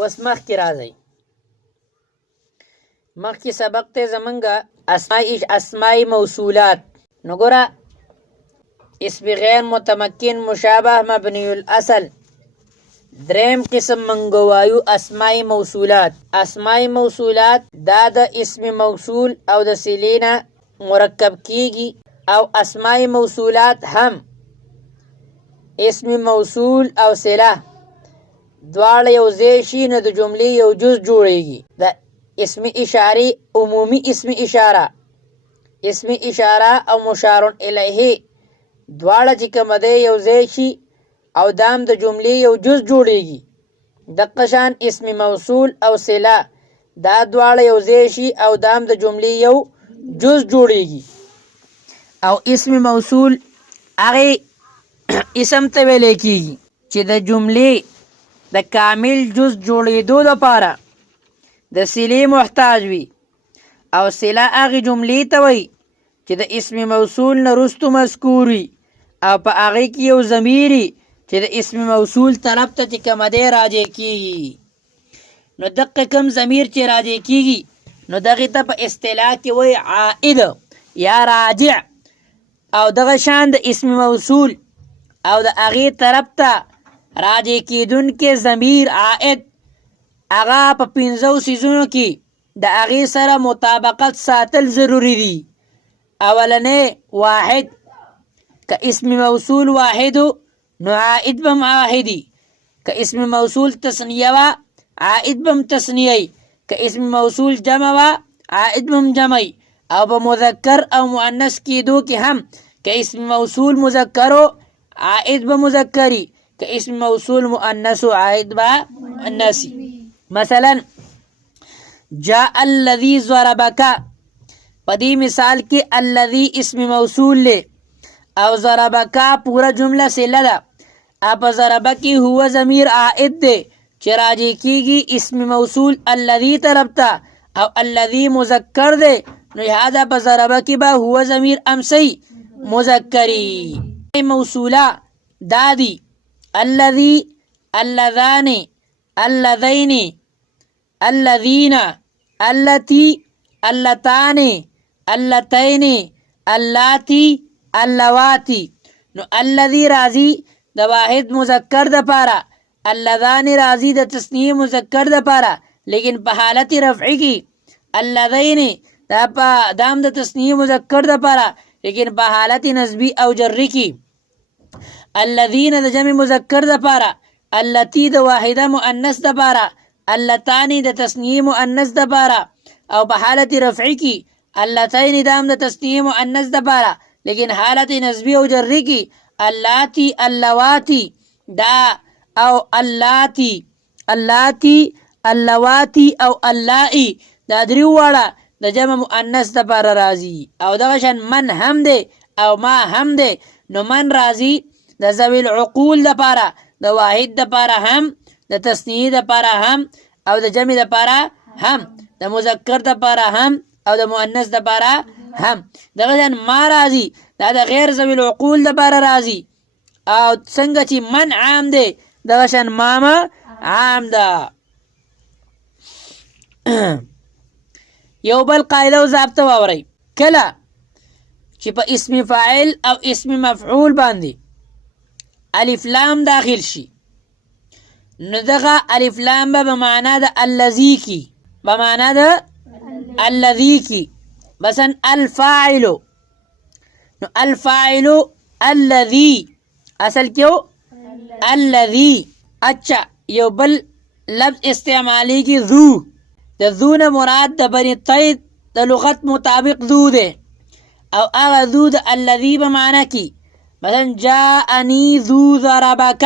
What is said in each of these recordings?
وس مخکې راځئ، مخکې سبق ته زمونږه اسماء موصولات. نو ګوره اسم غیر متمکن مشابه مبنی الاصل دریم قسم منگو وایو اسماء موصولات. اسماء موصولات دا د اسم موصول او د صلینا مرکب کیږي، او اسماء موصولات هم اسم موصول او صله دواړه یو ځای شي نو د جملې یو جز جوړیږي. د اسم اشاره عمومی اسم اشاره او مشار الیه دواړه چې کوم دی یو ځای شي او دام د جملې یو جز جوړیږي. دقه شان اسم موصول او صله دا دواړه یو ځای شي او دام د جملې یو جز جوړیږي. او اسم موصول هغه اسم ته ویل کیږي چې د جملې د کامل جز جوړېدو لپاره د صلې محتاج وي، او صله هغه جملې ته وایي چې د اسم موصول نه وروسته مذکور وي او په هغې کې یو ضمیر چې د اسم موصول طرف ته چې کومه دی راجع کیږي. نو دقه کوم ضمیر چې راجع کیږي نو دغې ته په اصطلاح کې وایي عائد یا راجع، او دغه شان د اسم موصول او د هغې طرف ته راجع کیدونکې ضمیر عائد هغه په 5 څیزونو کې د هغې سره مطابقت ساتل ضروري دي. اولنی واحد، که اسم موصول واحدو نو عائد بم واحدی، که اسم موصول تسنیه و عائد بم تسنیه، که اسم موصول جمع و عائد بم جمعی، او په مذکر او مؤنث کېدو کې هم که اسم موصول مذکرو عائد به مذکری، که اسم موصول مؤنث عائد به مؤنثی. مثلا جاء الذي ضربك، په دې مثال کې الذي اسم موصول له او ضربك پورا جمله صله ده، او په ضربه کې هو ضمیر عائد ده چې راجع کیږي اسم موصول الذي طرف ته، او الذي مذکر ده نو لهذا په ضربه کې به هو ضمیر امسی مذکری. موصوله دادی الذي، اللذان، اللذین، الذین، التی، اللتان، اللتین، اللاتی، اللواتی. نو الذي راضی د واحد مذکر د پاره، اللذان راضی د تسنیه مذکر د پاره، لیکن په حالت رفعی کې اللذین دا په دام د تسنیه مذکر د پاره، لیکن په حالت نسبی او جری کې الذین د جمع مذکر د پاره، اللتی د واحده مؤنث د پاره، اللتانی د تسنیه مؤنث د پاره، او په حالت رفعی کې اللتین دام د تسنیه مؤنث د پاره، لیکن حالت نسبی او جری کې اللاتی، اللواتی دا او اللاتی، اللاتی، اللواتی او اللائی دا دریو واړه د جمع مؤنث د پاره راځي. او دغه شان من هم دی او ما هم دی. نو من راځي د ذوی العقول د پاره، د واحد د پاره هم، د تسنیه د پاره هم، او د جمع د پاره هم، د مذکر د پاره هم او د مؤنث د پاره هم. دغه شان ما راځي دا د غیر ذوی العقول د پاره راځي، او څنګه چې من عام دی دغه شان ما عام ده. یو بل قاعده او ضابطه واورئ، کله چې په اسم فاعل او اسم مفعول باندې الف لام داخل شي نو دغه الف لام به معنا د الذی کی، به معنا د الذی کی. مثلا الفاعل، نو الفاعل الذی اصل کیو الذی. اچھا یو بل لفظ استعمالی کی ذو، د ذو نه مراد د بنی طید د لغت مطابق ذو ده، او هغه ذو د الذی به معنا کی. مثلا جاءنی ذو ضربک،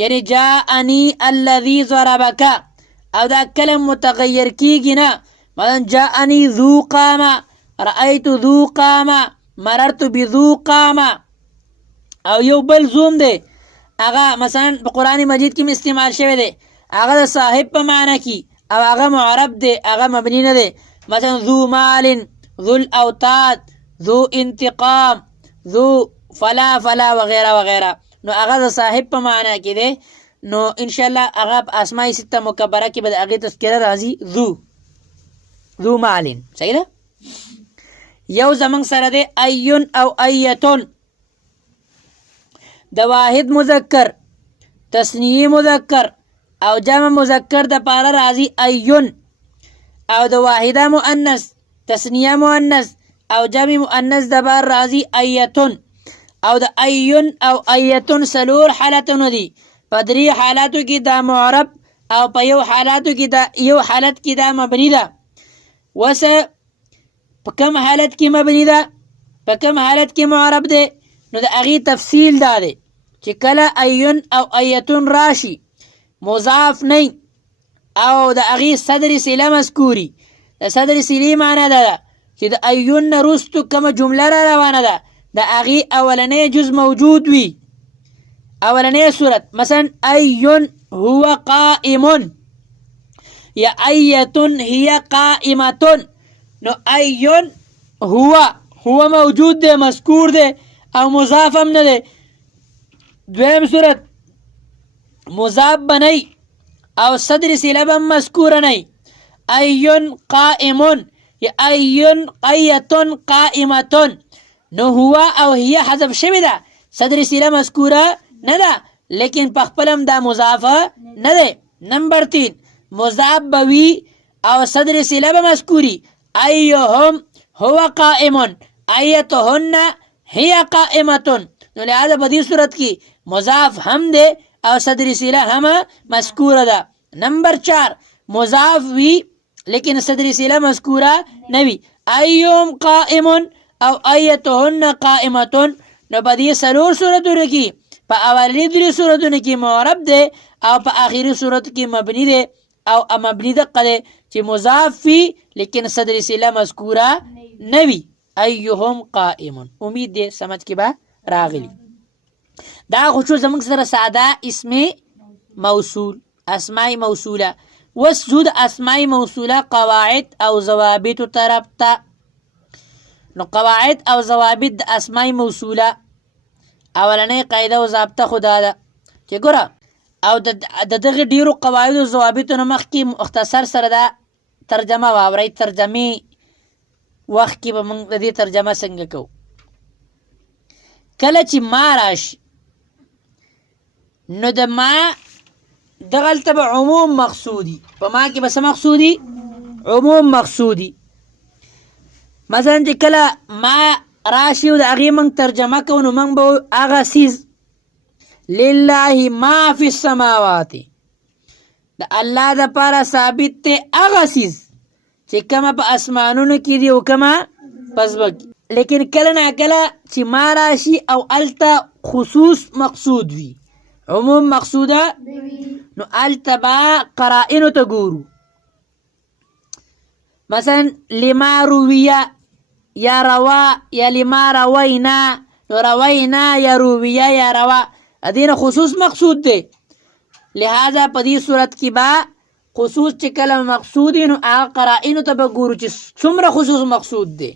یعنی جاءنی الذی ضربک، او دا کلم متغیر کیږي نه. مثلا جاءنی ذو قام، رأیت ذو قام، مررت بذو قام. او یو بل زوم ده هغه مثلا په قرآن مجید کې استعمال شوی دی، هغه د صاحب په معنا کی، او هغه معرب دی، هغه مبنی نه دی. مثلا ذو مال، ذو الاوتاد، ذو انتقام، ذو فلا فلا وغیرہ وغیرہ. نو هغه د صاحب په معنا کې دی. نو ان شاء الله هغه په اسماء سته مکبره کې به د هغې تذکره راځي ذو مالین. صحیح ده. یو زمونږ سره دی ایون او ایتون، د واحد مذکر تسنیه مذکر او جمع مذکر د پاره راځي ایون، او د واحده مؤنث تسنیه مؤنث او جمع مؤنث د بار راځي ایتون. او د ایون او ایتون سلور حالتونه دي، په درې حالاتو کې دا معرب او په یو حالت کې دا مبني ده. وسه په کوم حالت کې مبني ده، په کوم حالت کې معرب ده؟ نو د هغې تفصیل دا دی چې کله ایون او ایتون راشي مضاف نه او د هغې صدر صله مذکوري. د صدر صلې معنی ده چې د ایون نه وروستو کومه جمله را روانه ده د هغې اولنی جز موجود وي، اولنی صورت. مثلا ایون هو قائمون یا ایتون هي قائمتون. نو ایون هو موجود ده، مذکور ده او مضاف هم نه ده. دویم صورت مضاف بنی او صدر صله هم مذکوره نه. ایون قائمون یا ایتون قائمتون. نو هو او هي حذف شوی ده، صدر صله مذکوره نه ده، لیکن په خپل هم دا مضاف نه ده. نمبر 3 مضاف بوي او صدر صله به مذکوري. ایهم هو قائمون ایتهن هي قائمتون. نو لہذا په دې صورت کې مضاف هم ده او صدر صله هم مذکوره ده. نمبر 4 مضاف وي لیکن صدر صله مذکوره نه وي. ایهم قائمون او ایتهن قائمتون. نو په دې څلور صورتونو کې په اولني درې صورتونو کې معرب ده او په آخري صورت کې مبني ده. او مبني دقه ده چې مضاف وي لیکن صدر صله مذکوره نه وي. ایهم قائمون. امید ده سمجھ کې به راغلی. دا خو شو زمونږ سره ساده اسم موصول اسماء موصوله. وسجود اسماء موصوله قواعد او ضوابط طرف ته. نو قواعد او ضوابط د اسماء موصوله اولنۍ قاعده او ضابطه خدا ده چې ګوره او د دغه ډیرو قواعد او ضوابطو نه مخکې مختصر سره دا ترجمه واورئ. ترجمې وخت کې به موږ د دې ترجمه څنګه کوو. کله چې ما راشي نو د ما دغلته به عموم مقصودي، په ما کې به څه مقصودي؟ عموم مقصودي. مثلا چې کله ما راشي او د هغې موږ ترجمه کوو نو موږ به هغه څیز لله ما فی السماوات د الله دپاره ثابت دی هغه څیز چې کومه په اسمانونو کې دي او کومه په ځمکه. لیکن کله ناکله چې ما راشي او هلته خصوص مقصود وي، عموم مقصوده، نو هلته به قرائنو ته ګورو. مثلا لما رویه یا روا یا لما روینا. نو روینا یا رویه یا روا ادینه خصوص مقصود دی. لہذا په دې صورت کې به خصوص چې کله مقصود وي نو هغه قرائنو ته به ګورو چې څومره خصوص مقصود دی.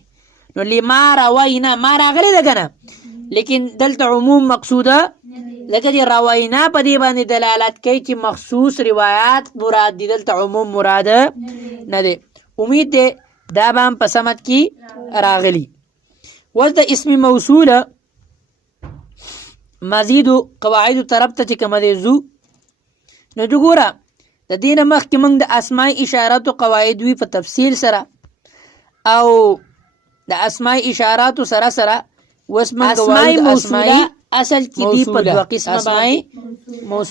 نو لما روینا ما راغلی ده که نه، لیکن دلته عموم مقصوده ځکه چې روینا په دې باندې دلالت کوي چې مخصوص روایات مراد دي، دلته عموم مراد نه دی. امید دی دا به هم په سمد کې راغلی. اوس د اسم موصوله مزیدو قواعدو طرف ته چې کومه دی ځو نو ګوره د دې نه مخکې موږ د اسماء اشاراتو قواعد وي په تفصیل سره، او د اسماء اشاراتو سره سره اوس موږ اسماء موصوله اصل کې دي په دوه قسمه باندې.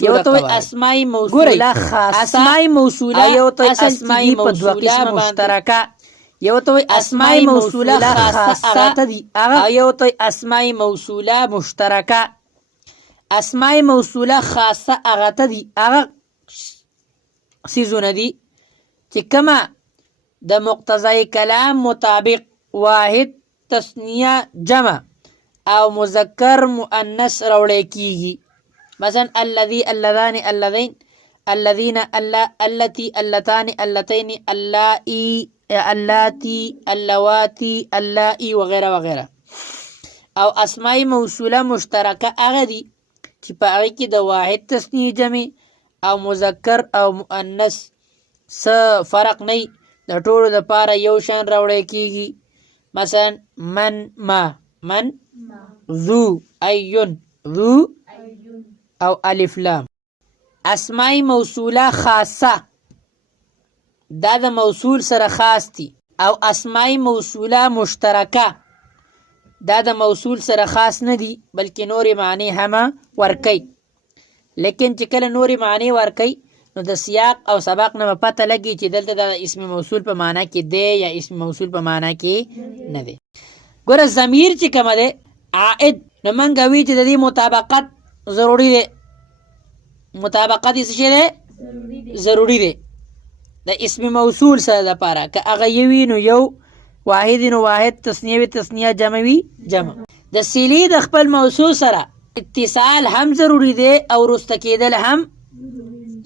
یو ته اسماء موصوله خاصه، اسماء موصوله یو ته اسماء په دوه قسمه مشترکه. یو ته اسماء موصوله خاصه دي او یو ته اسماء موصوله مشترکه. اسماء موصوله خاصه هغه ته دي، هغه څیزونه دي چې کومه د مقتضای کلام مطابق واحد تثنیه جمع او مذکر مؤنث راوړی کیږي. مثلا الذي اللذان اللذین الذين اللتی اللتان اللتین اللائي اللاتی اللواتی اللائي وغیره وغیره. او اسماء موصوله مشترکه هغه دي چې په هغې کې د واحد تثنیه جمع او مذکر او مؤنث څه فرق نه د ټولو دپاره یو شان راوړی کیږي. مثلا من ذو ایون ذو او الف لام. اسماء موصوله خاصه دا د موصول سره خاص دي، او اسماء موصوله مشترکه دا د موصول سره خاص نه دي بلکې نورې معنی هم ورکوي. لیکن چې کله نورې معنی ورکوي نو د سیاق او سبق نه به پته لګي چې دلته د اسم موصول په معنا کې دی یا اسم موصول په معنا کې نه دی. ګوره ضمیر چې کومه دی عائد، نو موږ وایو چې د دې مطابقت ضروري دی. مطابقت یې څه شی دی؟ ضروري دی د اسم موصول سره دپاره. که هغه یو وي نو یو، واحد نو واحد، تثنیه وي تثنیه، جمع وي جمع. د صلې د خپل موصول سره اتصال هم ضروري دی او رسته کېدل هم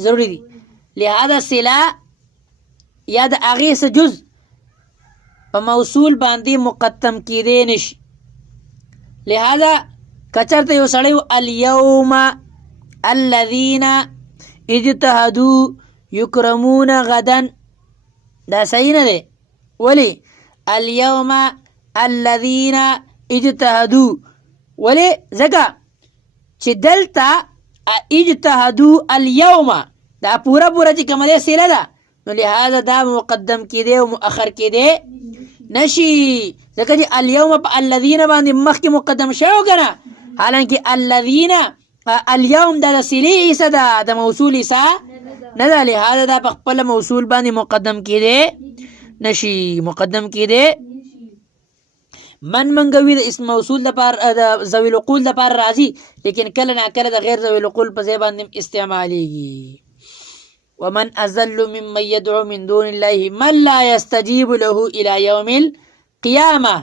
ضروري دي. لہذا صله یا د هغې څه جز په موصول باندې مقدم کېدی نشي. لہذا که چېرته یو سړی و الیوم الذین اجتهدوا یکرمون غدا، دا صحیح نه دی. ولی الیوم الذین اجتهدوا، ولی ځکه چې دلته اجتهدوا الیوم دا پورا چې کومه دی صله ده، نو لہذا دا مقدم کېدی او مؤخر کېدی نشي. ځکه چې الیوم په الذین باندې مخکې مقدم شوی که نه، حالانکه الذین الیوم دا د صلې حصه ده، د موصول حصه نه ده. لہذا دا په خپله موصول باندې مقدم کېدی نشي، مقدم کېدی. من منګوي د اسم موصول لپاره د ذوي العقول لپاره راځي، لیکن کله نا کله د غیر ذوي العقول په ځای باندې استعمالیږي. ومن اذل ممن يدعو من دون الله من لا يستجيب له الى يوم القيامه.